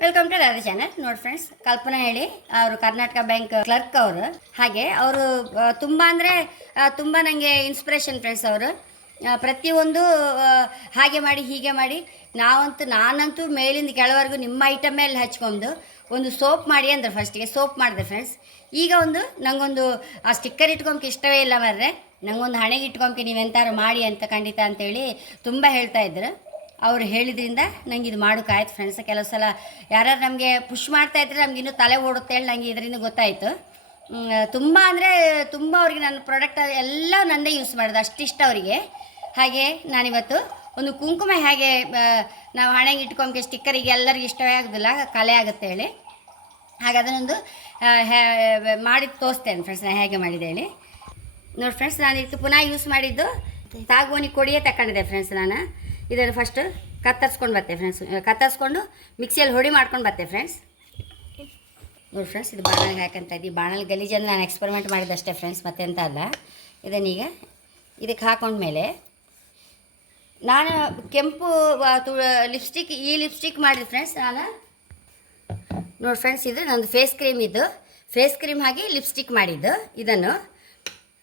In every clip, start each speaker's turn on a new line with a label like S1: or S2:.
S1: Welcome to Radha channel ನೋಡಿ friends Kalpana ಹೇಳಿ ಅವರು ಕರ್ನಾಟಕ ಬ್ಯಾಂಕ್ ಕ್ಲರ್ಕ್ ಅವರು. ಹಾಗೆ ಅವರು ತುಂಬ ಅಂದರೆ ತುಂಬ ನನಗೆ ಇನ್ಸ್ಪಿರೇಷನ್ ಫ್ರೆಂಡ್ಸ್ ಅವರು. ಪ್ರತಿಯೊಂದು ಹಾಗೆ ಮಾಡಿ, ಹೀಗೆ ಮಾಡಿ, ನಾವಂತೂ, ನಾನಂತೂ ಮೇಲಿಂದ ಕೆಳವರೆಗೂ ನಿಮ್ಮ ಐಟಮ್ ಮೇಲೆ ಹಚ್ಕೊಂಡು ಒಂದು ಸೋಪ್ ಮಾಡಿ ಅಂದ್ರೆ ಫಸ್ಟಿಗೆ ಸೋಪ್ ಮಾಡಿದೆ ಫ್ರೆಂಡ್ಸ್ ಈಗ ಒಂದು ನನಗೊಂದು ಆ ಸ್ಟಿಕ್ಕರ್ ಇಟ್ಕೊಂಬಕ್ಕೆ ಇಷ್ಟವೇ ಇಲ್ಲ ಮರ್ರೆ. ನನಗೊಂದು ಹಣೆಗೆ ಇಟ್ಕೊಂಬಕ್ಕೆ ನೀವೆಂತಾರು ಮಾಡಿ ಅಂತ ಖಂಡಿತ ಅಂತೇಳಿ ತುಂಬ ಹೇಳ್ತಾ ಇದ್ರು. ಅವ್ರು ಹೇಳಿದ್ರಿಂದ ನಂಗೆ ಇದು ಮಾಡೋಕ್ಕಾಯ್ತು ಫ್ರೆಂಡ್ಸ್ ಕೆಲವು ಸಲ ಯಾರು ನಮಗೆ ಪುಷ್ ಮಾಡ್ತಾ ಇದ್ರೆ ನಮ್ಗೆ ಇನ್ನೂ ತಲೆ ಓಡುತ್ತೆ ಹೇಳಿ ನನಗೆ ಇದರಿಂದ ಗೊತ್ತಾಯಿತು. ತುಂಬ ಅಂದರೆ ತುಂಬ ಅವ್ರಿಗೆ ನನ್ನ ಪ್ರಾಡಕ್ಟ್ ಎಲ್ಲ ನನ್ನೇ ಯೂಸ್ ಮಾಡೋದು ಅಷ್ಟಿಷ್ಟ ಅವರಿಗೆ. ಹಾಗೆ ನಾನಿವತ್ತು ಒಂದು ಕುಂಕುಮ ಹೇಗೆ ನಾವು ಹಣೆಗೆ ಇಟ್ಕೊಂಬೆ ಸ್ಟಿಕ್ಕರಿಗೆ ಎಲ್ಲರಿಗೂ ಇಷ್ಟವೇ ಆಗೋದಿಲ್ಲ, ಕಲೆ ಆಗುತ್ತೆ ಹೇಳಿ. ಹಾಗೆ ಅದನ್ನೊಂದು ಮಾಡಿ ತೋರಿಸ್ತೇನೆ ಫ್ರೆಂಡ್ಸ್ ನಾನು ಹೇಗೆ ಮಾಡಿದೆ ಹೇಳಿ. ನೋಡಿ ಫ್ರೆಂಡ್ಸ್ ನಾನು ಇದಕ್ಕೆ ಪುನಃ ಯೂಸ್ ಮಾಡಿದ್ದು ತಾಗೋನಿ ಕೊಡಿಯೇ ತಗೊಂಡಿದ್ದೆ ಫ್ರೆಂಡ್ಸ್ ನಾನು. ಇದನ್ನು ಫಸ್ಟ್ ಕತ್ತರಿಸ್ಕೊಂಡು ಬರ್ತೆ ಫ್ರೆಂಡ್ಸ್ ಕತ್ತರಿಸ್ಕೊಂಡು ಮಿಕ್ಸಿಯಲ್ಲಿ ಹೊಡಿ ಮಾಡ್ಕೊಂಡು ಬರ್ತೇವೆ ಫ್ರೆಂಡ್ಸ್ ನೋಡಿ ಫ್ರೆಂಡ್ಸ್ ಇದು ಬಾಣಲಿಗೆ ಹಾಕಂತ ಇದ್ದೀವಿ ಬಾಣಲಿ ಗಲೀಜಲ್ಲಿ ನಾನು ಎಕ್ಸ್ಪೆರಿಮೆಂಟ್ ಮಾಡಿದಷ್ಟೇ ಫ್ರೆಂಡ್ಸ್ ಮತ್ತೆ ಅಂತ ಅಲ್ಲ. ಇದನ್ನೀಗ ಇದಕ್ಕೆ ಹಾಕೊಂಡ್ಮೇಲೆ ನಾನು ಕೆಂಪು ಲಿಪ್ಸ್ಟಿಕ್ ಈ ಲಿಪ್ಸ್ಟಿಕ್ ಮಾಡಿದೆ ಫ್ರೆಂಡ್ಸ್ ನಾನು ನೋಡಿ ಫ್ರೆಂಡ್ಸ್ ಇದು ನಂದು ಫೇಸ್ ಕ್ರೀಮ್ ಇದು ಫೇಸ್ ಕ್ರೀಮ್ ಹಾಕಿ ಲಿಪ್ಸ್ಟಿಕ್ ಮಾಡಿದ್ದು. ಇದನ್ನು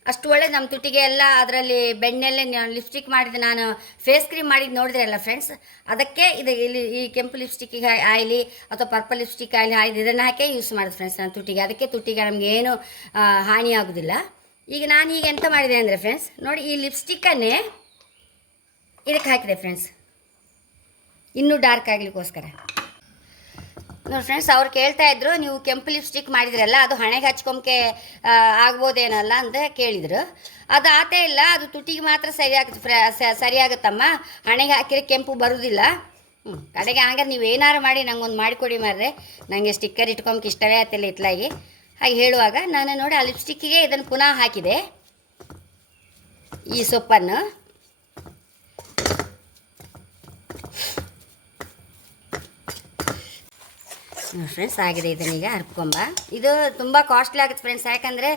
S1: ಅಷ್ಟು ಒಳ್ಳೆ ನಮ್ಮ ತುಟಿಗೆ ಎಲ್ಲ ಅದರಲ್ಲಿ ಬೆಣ್ಣೆಲ್ಲೇ ಲಿಪ್ಸ್ಟಿಕ್ ಮಾಡಿದ್ದು ನಾನು ಫೇಸ್ ಕ್ರೀಮ್ ಮಾಡಿದ್ದು ನೋಡಿದ್ರಲ್ಲ ಫ್ರೆಂಡ್ಸ್ ಅದಕ್ಕೆ ಇದು ಇಲ್ಲಿ ಈ ಕೆಂಪು ಲಿಪ್ಸ್ಟಿಕ್ಕಿಗೆ ಆಯ್ಲಿ ಅಥವಾ ಪರ್ಪಲ್ ಲಿಪ್ಸ್ಟಿಕ್ ಆಯ್ಲಿ ಆಯ್ದು ಇದನ್ನು ಹಾಕೇ ಯೂಸ್ ಮಾಡೋದು ಫ್ರೆಂಡ್ಸ್ ನಾನು ತುಟಿಗೆ. ಅದಕ್ಕೆ ತುಟಿಗೆ ನಮಗೆ ಏನು ಆ, ಹಾನಿ ಆಗೋದಿಲ್ಲ. ಈಗ ನಾನು ಈಗ ಎಂತ ಮಾಡಿದೆ ಅಂದರೆ ಫ್ರೆಂಡ್ಸ್ ನೋಡಿ ಈ ಲಿಪ್ಸ್ಟಿಕ್ಕನ್ನೇ ಇದಕ್ಕೆ ಹಾಕಿದೆ ಫ್ರೆಂಡ್ಸ್ ಇನ್ನೂ ಡಾರ್ಕ್ ಆಗಲಿಕ್ಕೋಸ್ಕರ. ನೋಡಿ ಫ್ರೆಂಡ್ಸ್ ಅವ್ರು ಕೇಳ್ತಾ ಇದ್ರು, ನೀವು ಕೆಂಪು ಲಿಪ್ಸ್ಟಿಕ್ ಮಾಡಿದ್ರಲ್ಲ, ಅದು ಹಣೆಗೆ ಹಚ್ಕೊಂಬಕ್ಕೆ ಆಗ್ಬೋದೇನಲ್ಲ ಅಂತ ಕೇಳಿದ್ರು. ಅದು ಆತೇ ಇಲ್ಲ, ಅದು ತುಟಿಗೆ ಮಾತ್ರ ಸರಿ ಆಗುತ್ತೆ ಫ್ರ, ಸ- ಸರಿ ಆಗುತ್ತಮ್ಮ. ಹಣೆಗೆ ಹಾಕಿದ್ರೆ ಕೆಂಪು ಬರುವುದಿಲ್ಲ ಹ್ಞೂ ಕಡೆಗೆ ಹಂಗಾರೆ ನೀವು ಏನಾರು ಮಾಡಿ, ನಂಗೊಂದು ಮಾಡಿಕೊಡಿ ಮಾರ್ರೆ. ನನಗೆ ಸ್ಟಿಕ್ಕರ್ ಇಟ್ಕೊಂಬಕ್ಕೆ ಇಷ್ಟವೇ ಆಯ್ತಲ್ಲ ಇತ್ಲಾಗಿ. ಹಾಗೆ ಹೇಳುವಾಗ, ನಾನು ನೋಡಿ ಆ ಲಿಪ್ಸ್ಟಿಕ್ಕಿಗೆ ಇದನ್ನು ಪುನಃ ಹಾಕಿದೆ. ಈ ಸೊಪ್ಪನ್ನು. ಫ್ರೆಂಡ್ಸ್ ಆಗಿದೆ ಇದನ್ನೀಗ ಹರ್ಕೊಂಬ ಇದು ತುಂಬ ಕಾಸ್ಟ್ಲಿ ಆಗುತ್ತೆ ಫ್ರೆಂಡ್ಸ್ ಯಾಕಂದರೆ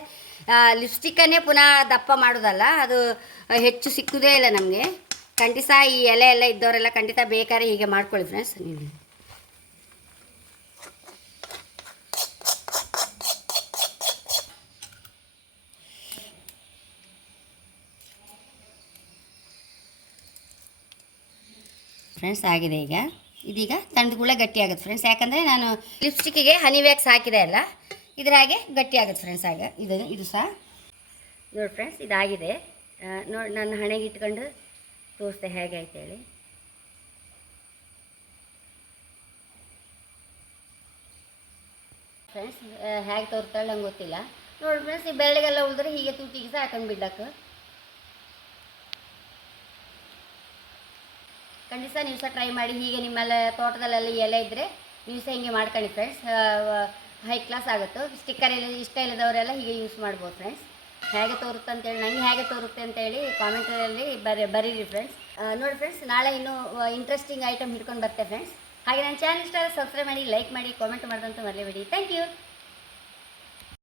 S1: ಲಿಪ್ಸ್ಟಿಕ್ಕನ್ನೇ ಪುನಃ ದಪ್ಪ ಮಾಡೋದಲ್ಲ, ಅದು ಹೆಚ್ಚು ಸಿಕ್ಕುದೇ ಇಲ್ಲ ನಮಗೆ. ಖಂಡಿತ ಈ ಎಲೆ ಎಲ್ಲ ಇದ್ದವರೆಲ್ಲ ಖಂಡಿತ ಬೇಕಾದ್ರೆ ಹೀಗೆ ಮಾಡ್ಕೊಳ್ಳಿ ಫ್ರೆಂಡ್ಸ್ ನೀವು ಫ್ರೆಂಡ್ಸ್ ಆಗಿದೆ ಈಗ. ಇದೀಗ ತಣ್ಣಗುಳ ಗಟ್ಟಿ ಆಗುತ್ತೆ ಫ್ರೆಂಡ್ಸ್ ಯಾಕಂದರೆ ನಾನು ಲಿಪ್ಸ್ಟಿಕ್ಕಿಗೆ ಹನಿ ವ್ಯಾಕ್ಸ್ ಹಾಕಿದೆ ಅಲ್ಲ, ಇದ್ರ ಹಾಗೆ ಗಟ್ಟಿ ಆಗುತ್ತೆ ಫ್ರೆಂಡ್ಸ್ ಆಗ. ಇದು ಇದು ಸಹ. ನೋಡಿ ಫ್ರೆಂಡ್ಸ್ ಇದಾಗಿದೆ. ನೋಡಿ ನನ್ನ ಹಣೆಗೆ ಇಟ್ಕೊಂಡು ತೋರಿಸ್ದೆ ಹೇಗೆ ಆಯ್ತೇಳಿ ಫ್ರೆಂಡ್ಸ್ ಹೇಗೆ ತೋರ್ತಾಳೆ ನಂಗೆ ಗೊತ್ತಿಲ್ಲ. ನೋಡಿ ಫ್ರೆಂಡ್ಸ್ ಈ ಬೆಳ್ಳಿಗೆಲ್ಲ ಉಳಿದ್ರೆ ಹೀಗೆ ತುಟಿಗೆ ಸಹ ಹಾಕೊಂಡು ಬಿಡಕ್ಕೆ ಖಂಡಿತ ನೀವು ಸಹ ಟ್ರೈ ಮಾಡಿ. ಹೀಗೆ ನಿಮ್ಮೆಲ್ಲ ತೋಟದಲ್ಲೆಲ್ಲ ಎಲೆ ಇದ್ದರೆ ನೀವು ಸಹ ಹಿಂಗೆ ಮಾಡ್ಕೊಳ್ಳಿ ಫ್ರೆಂಡ್ಸ್ ಹೈ ಕ್ಲಾಸ್ ಆಗುತ್ತೆ? ಸ್ಟಿಕ್ಕರ್ ಎಲ್ಲ, ಇಷ್ಟ ಇಲ್ಲದವರೆಲ್ಲ ಹೀಗೆ ಯೂಸ್ ಮಾಡ್ಬೋದು ಫ್ರೆಂಡ್ಸ್ ಹೇಗೆ ತೋರುತ್ತೆ ಅಂತೇಳಿ ನನಗೆ ಹೇಗೆ ತೋರುತ್ತೆ ಅಂತೇಳಿ ಕಾಮೆಂಟಲ್ಲಿ ಬರಿ, ಬರೀರಿ ಫ್ರೆಂಡ್ಸ್ ನೋಡಿ ಫ್ರೆಂಡ್ಸ್ ನಾಳೆ ಇನ್ನೂ ಇಂಟ್ರೆಸ್ಟಿಂಗ್ ಐಟಮ್ ಹಿಡ್ಕೊಂಡು ಬರ್ತೆ ಫ್ರೆಂಡ್ಸ್ ಹಾಗೆ ನನ್ನ ಚಾನಲ್ ಇಷ್ಟ ಸಬ್ಸ್ಕ್ರೈಬ್ ಮಾಡಿ ಲೈಕ್ ಮಾಡಿ ಕಾಮೆಂಟ್ ಮಾಡೋದಂತ ಮರಲೇಬೇಡಿ ಥ್ಯಾಂಕ್ ಯು